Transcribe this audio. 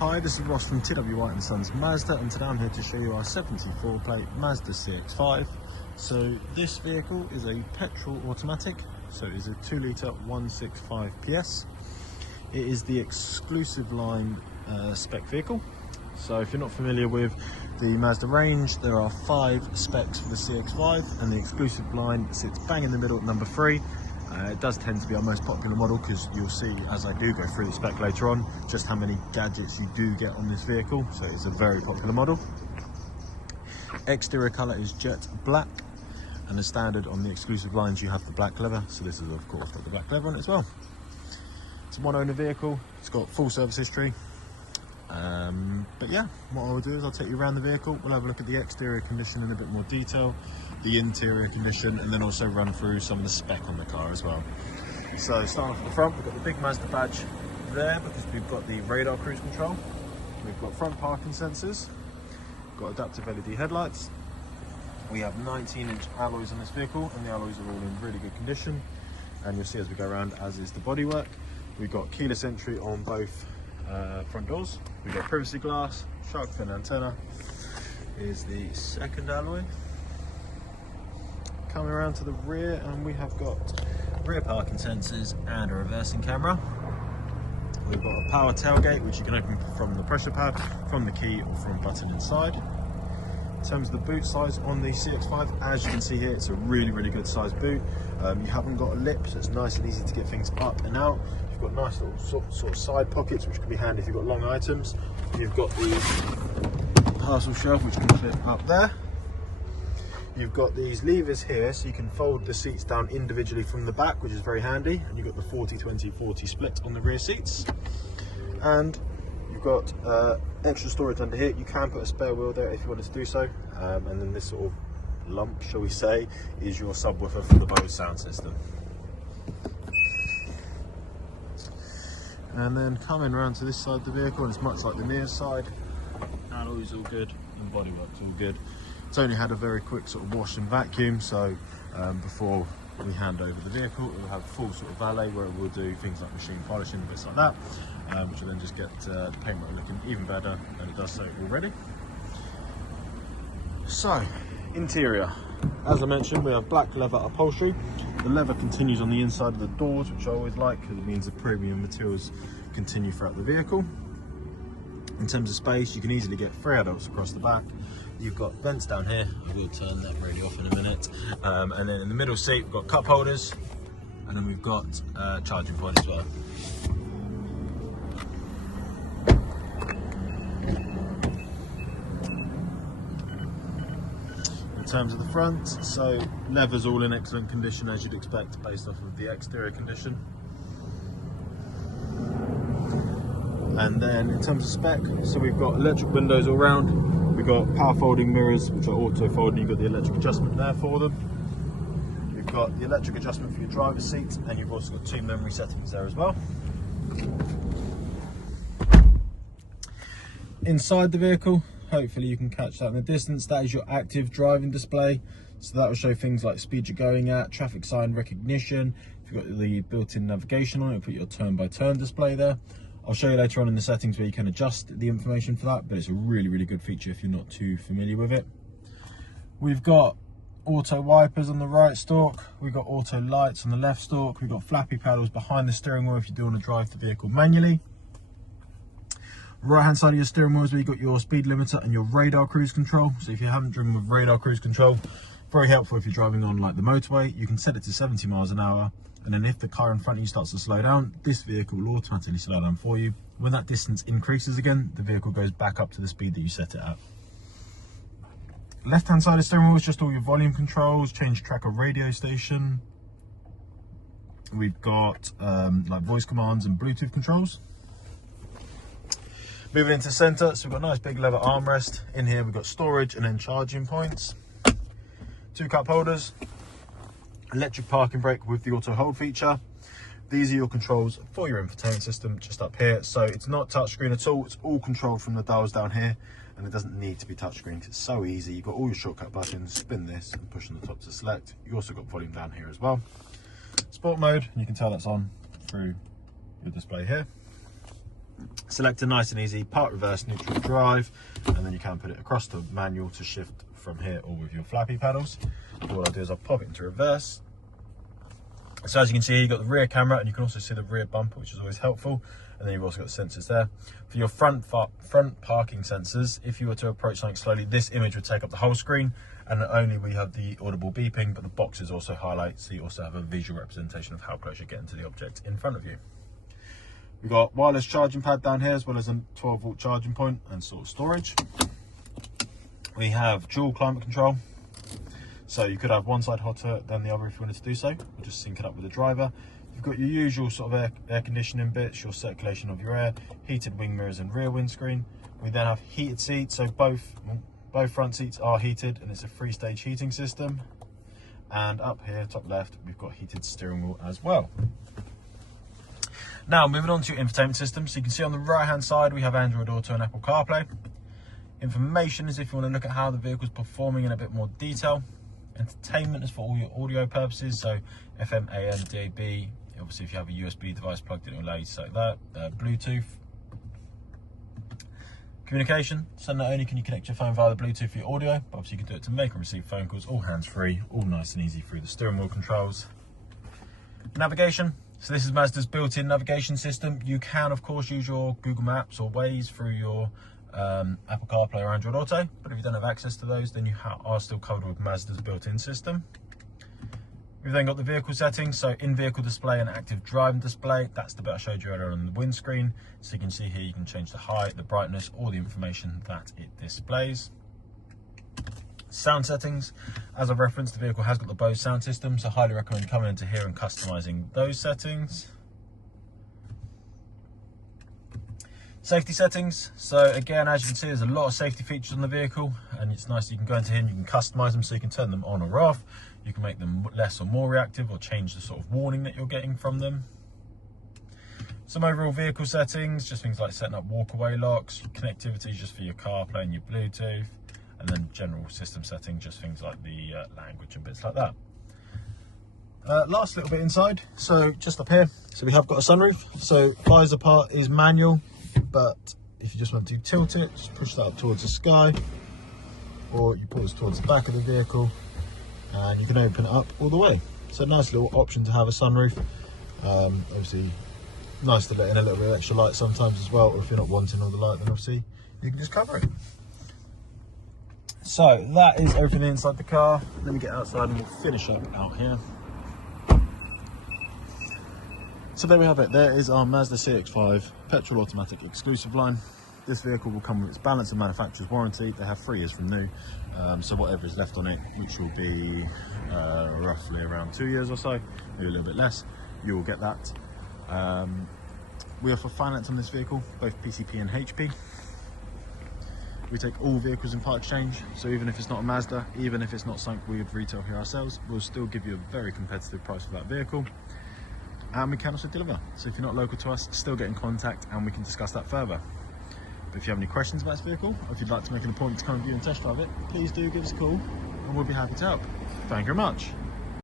Hi, this is Ross from TW White & Sons Mazda, and today I'm here to show you our 74 plate Mazda CX-5. So this vehicle is a petrol automatic, so it is a 2 litre 165 PS. It is the exclusive line spec vehicle. So if you're not familiar with the Mazda range, there are 5 specs for the CX-5, and the exclusive line sits bang in the middle at number 3. It does tend to be our most popular model because you'll see as I do go through the spec later on just how many gadgets you do get on this vehicle, so it's a very popular model. Exterior colour is jet black, and as standard on the exclusive lines you have the black leather, so this is of course got the black leather on it as well. It's a one owner vehicle, it's got full service history. But yeah, what I'll do is I'll take you around the vehicle, we'll have a look at the exterior condition in a bit more detail, the interior condition, and then also run through some of the spec on the car as well. So starting off at the front, we've got the big Mazda badge there because we've got the radar cruise control, we've got front parking sensors, we've got adaptive LED headlights, we have 19-inch alloys on this vehicle, and the alloys are all in really good condition, and you'll see as we go around, as is the bodywork. We've got keyless entry on both front doors, we've got privacy glass, shark fin antenna is the second alloy. Coming around to the rear, and we have got rear parking sensors and a reversing camera. We've got a power tailgate which you can open from the pressure pad, from the key, or from a button inside. In terms of the boot size on the CX-5, as you can see here, it's a really good size boot. You haven't got a lip, so it's nice and easy to get things up and out. You've got nice little sort of side pockets which can be handy if you've got long items. You've got the parcel shelf which can clip up there. You've got these levers here, so you can fold the seats down individually from the back, which is very handy. And you've got the 40-20-40 split on the rear seats. And you've got extra storage under here. You can put a spare wheel there if you wanted to do so. And then this sort of lump, shall we say, is your subwoofer for the BOSE sound system. And then coming around to this side of the vehicle, and it's much like the near side. Alloys all good, and bodywork's all good. It's only had a very quick sort of wash and vacuum, so before we hand over the vehicle, it will have full sort of valet where it will do things like machine polishing and bits like that, which will then just get the paintwork looking even better than it does so already. So, interior. As I mentioned, we have black leather upholstery. The leather continues on the inside of the doors, which I always like because it means the premium materials continue throughout the vehicle. In terms of space, you can easily get 3 adults across the back. You've got vents down here, I will turn that radio off in a minute. And then in the middle seat, we've got cup holders, and then we've got charging point as well. In terms of the front, so leather's all in excellent condition as you'd expect based off of the exterior condition. And then in terms of spec, so we've got electric windows all round, we've got power folding mirrors which are auto folding, you've got the electric adjustment there for them. You've got the electric adjustment for your driver's seat, and you've also got 2 memory settings there as well. Inside the vehicle, hopefully you can catch that in the distance, that is your active driving display. So that will show things like speed you're going at, traffic sign recognition. If you've got the built-in navigation on it, put your turn-by-turn display there. I'll show you later on in the settings where you can adjust the information for that, but it's a really good feature if you're not too familiar with it. We've got auto wipers on the right stalk, we've got auto lights on the left stalk, we've got flappy paddles behind the steering wheel if you do want to drive the vehicle manually. Right hand side of your steering wheel is where you've got your speed limiter and your radar cruise control. So if you haven't driven with radar cruise control, very helpful if you're driving on like the motorway. You can set it to 70 miles an hour. And then if the car in front of you starts to slow down, this vehicle will automatically slow down for you. When that distance increases again, the vehicle goes back up to the speed that you set it at. Left hand side of the steering wheel is just all your volume controls, change track of radio station. We've got like voice commands and Bluetooth controls. Moving into center, so we've got a nice big leather armrest. In here we've got storage and then charging points. 2 cup holders. Electric parking brake with the auto hold feature. These are your controls for your infotainment system just up here. So it's not touchscreen at all, it's all controlled from the dials down here, and it doesn't need to be touchscreen because it's so easy. You've got all your shortcut buttons, spin this and push on the top to select. You also got volume down here as well. Sport mode, and you can tell that's on through your display here. selector, nice and easy, park, reverse, neutral, drive, and then you can put it across to manual to shift from here or with your flappy paddles. So what I'll do is I'll pop it into reverse. So as you can see, you've got the rear camera, and you can also see the rear bumper, which is always helpful. And then you've also got the sensors there. For your front parking sensors, if you were to approach something slowly, this image would take up the whole screen, and not only we have the audible beeping, but the boxes also highlight, so you also have a visual representation of how close you're getting to the object in front of you. We've got wireless charging pad down here, as well as a 12-volt charging point and sort of storage. We have dual climate control. So you could have one side hotter than the other if you wanted to do so, or just sync it up with the driver. You've got your usual sort of air conditioning bits, your circulation of your air, heated wing mirrors and rear windscreen. We then have heated seats, so both front seats are heated, and it's a 3-stage heating system. And up here, top left, we've got heated steering wheel as well. Now, moving on to your infotainment system. So you can see on the right-hand side, we have Android Auto and Apple CarPlay. Information is if you want to look at how the vehicle's performing in a bit more detail. Entertainment is for all your audio purposes, so FM, AM, DAB. Obviously, if you have a USB device plugged in, it will allow you to select that. Bluetooth. Communication, so not only can you connect your phone via the Bluetooth for your audio, but obviously you can do it to make and receive phone calls, all hands-free, all nice and easy through the steering wheel controls. Navigation, so this is Mazda's built-in navigation system. You can, of course, use your Google Maps or Waze through your Apple CarPlay or Android Auto, but if you don't have access to those, then you are still covered with Mazda's built-in system. We've then got the vehicle settings, so in-vehicle display and active driving display. That's the bit I showed you earlier on the windscreen. So you can see here, you can change the height, the brightness, or the information that it displays. Sound settings, as I've referenced, the vehicle has got the BOSE sound system, so I highly recommend coming into here and customizing those settings. Safety settings, so again, as you can see, there's a lot of safety features on the vehicle, and it's nice you can go into here and you can customize them, so you can turn them on or off. You can make them less or more reactive, or change the sort of warning that you're getting from them. Some overall vehicle settings, just things like setting up walkaway locks, connectivity just for your CarPlay and your Bluetooth, and then general system settings, just things like the language and bits like that. Last little bit inside, so just up here, so we have got a sunroof. So visor part is manual, but if you just want to tilt it, just push that up towards the sky, or you pull it towards the back of the vehicle, and you can open it up all the way. So nice little option to have a sunroof. Obviously nice to let in a little bit of extra light sometimes as well, or if you're not wanting all the light, then obviously you can just cover it. So that is everything inside the car. Let me get outside and we'll finish up out here. So there we have it. There is our Mazda CX-5 petrol automatic exclusive line. This vehicle will come with its balance of manufacturer's warranty. They have 3 years from new, so whatever is left on it, which will be roughly around 2 years or so, maybe a little bit less, you will get that. We offer finance on this vehicle, both PCP and HP. We take all vehicles in part exchange, so even if it's not a Mazda, even if it's not something we would retail here ourselves, we'll still give you a very competitive price for that vehicle. And we can also deliver. So if you're not local to us, still get in contact and we can discuss that further. But if you have any questions about this vehicle, or if you'd like to make an appointment to come and view and test drive it, please do give us a call and we'll be happy to help. Thank you very much.